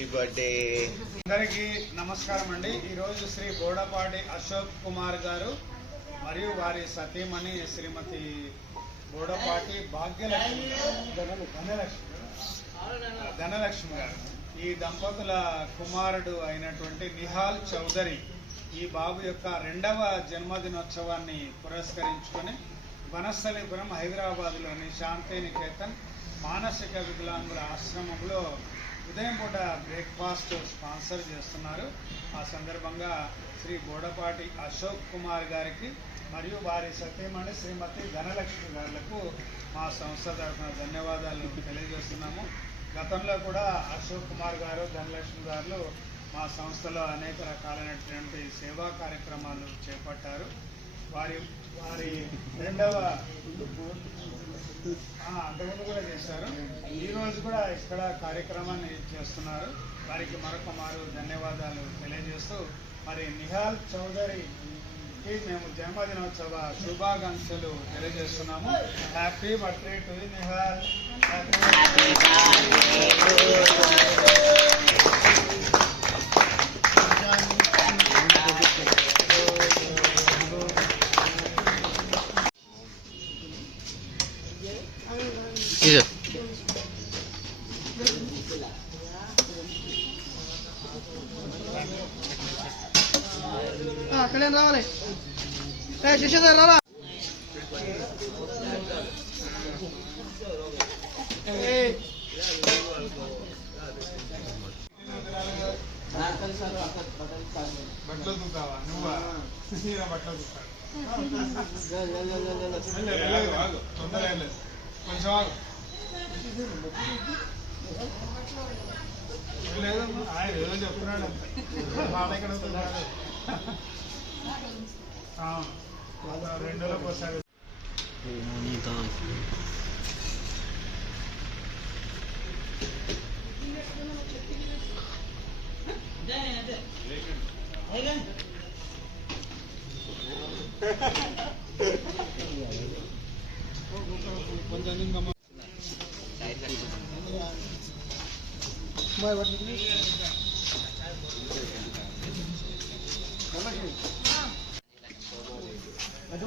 Happy birthday అందరికీ నమస్కారం అండి. ఈరోజు శ్రీ బోడపాటి అశోక్ కుమార్ గారు మరియు వారి సతీమణి శ్రీమతి బోడపాటి భాగ్యలక్ష్మి ధనలక్ష్మి ధనలక్ష్మి గారు. ఈ దంపతుల కుమారుడు అయినటువంటి నిహాల్ చౌదరి ఈ బాబు యొక్క రెండవ జన్మదినోత్సవాన్ని పురస్కరించుకొని వనస్థలిపురం హైదరాబాద్లోని శాంతి నికేతన్ మానసిక వికలాంగుల ఆశ్రమంలో ఉదయం పూట బ్రేక్ఫాస్ట్ స్పాన్సర్ చేస్తున్నారు. ఆ సందర్భంగా శ్రీ బోడపాటి అశోక్ కుమార్ గారికి మరియు వారి సతీమణి శ్రీమతి ధనలక్ష్మి గారులకు మా సంస్థ తరఫున ధన్యవాదాలు తెలియజేస్తున్నాము. గతంలో కూడా అశోక్ కుమార్ గారు ధనలక్ష్మి గారు మా సంస్థలో అనేక రకాలైనటువంటి సేవా కార్యక్రమాలు చేపట్టారు. వారి వారి రెండవ అంతకుముందు కూడా చేశారు. ఈ రోజు కూడా ఇక్కడ కార్యక్రమాన్ని చేస్తున్నారు. వారికి మరొక మారు ధన్యవాదాలు తెలియజేస్తూ మరి నిహాల్ చౌదరికి మేము జన్మదినోత్సవ శుభాకాంక్షలు తెలియజేస్తున్నాము. Happy birthday to Nihal happy అక్కడే రావాలి? శిష్య రాలా ఏయ్, బట్టలు దుకావా నువ్వా? బట్టలు తొందర కొంచెం ఆగు. లేదు ఆయన ఏదో చెప్తున్నాడు వస్తున్నాడు అవును రెండు రోజులకు ఒకసారి కొంచెం ఇంకా బాయ్ పట్టుకుని. மாறு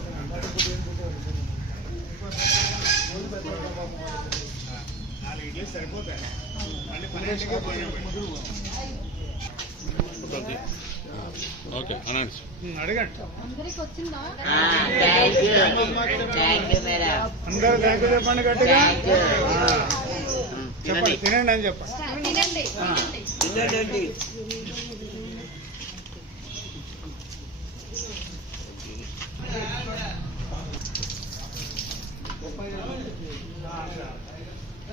సరిపోతాయి? మళ్ళీ పన్నెండుగా పోయినప్పుడు ఓకే. అనండి. అడగండి. అందరూ థ్యాంక్ యూ చెప్పండి గట్టిగా. You. ఆ. చెప్పండి తినండి అని చెప్పండి తినండి తినండి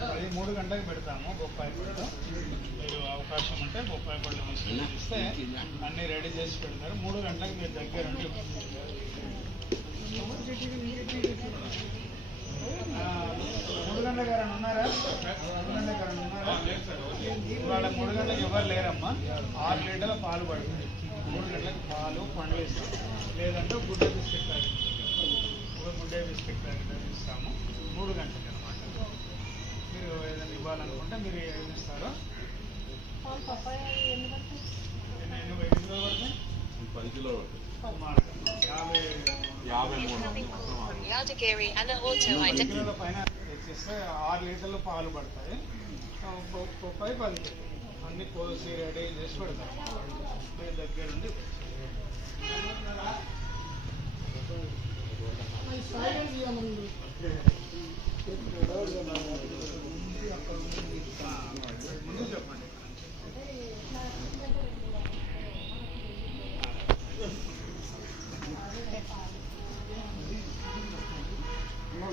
అది మూడు గంటలకు పెడతాము బొప్పాయి పళ్ళు. మీరు అవకాశం ఉంటే బొప్పాయి పళ్ళు తీసుకొని ఇస్తే అన్ని రెడీ చేసి పెడతారు. మూడు గంటలకు మీరు దగ్గర ఉండి మూడు గంటలకు ఎవరైనా ఉన్నారా? మూడు గంటలకు ఎవరైనా ఉన్నారా? ఇవాళ మూడు గంటలకు ఎవరు లేరమ్మా? ఆరు లీటర్ల పాలు పడుతుంది. మూడు గంటలకు పాలు పండ్లు ఇస్తాం లేదంటే గుడ్డ బిస్కెట్ ప్యాకెట్. ఒక గుడ్డ బిస్కెట్ ప్యాకెట్ ఇస్తాము. మూడు గంటలకు. మీరు ఏదైనా ఇవ్వాలనుకుంటే మీరు ఏమి ఇస్తారో? ఆరు లీటర్లు పాలు పడతాయి. ప- పది. అన్ని కోసి రెడీ చేసి పెడతాం మీ దగ్గర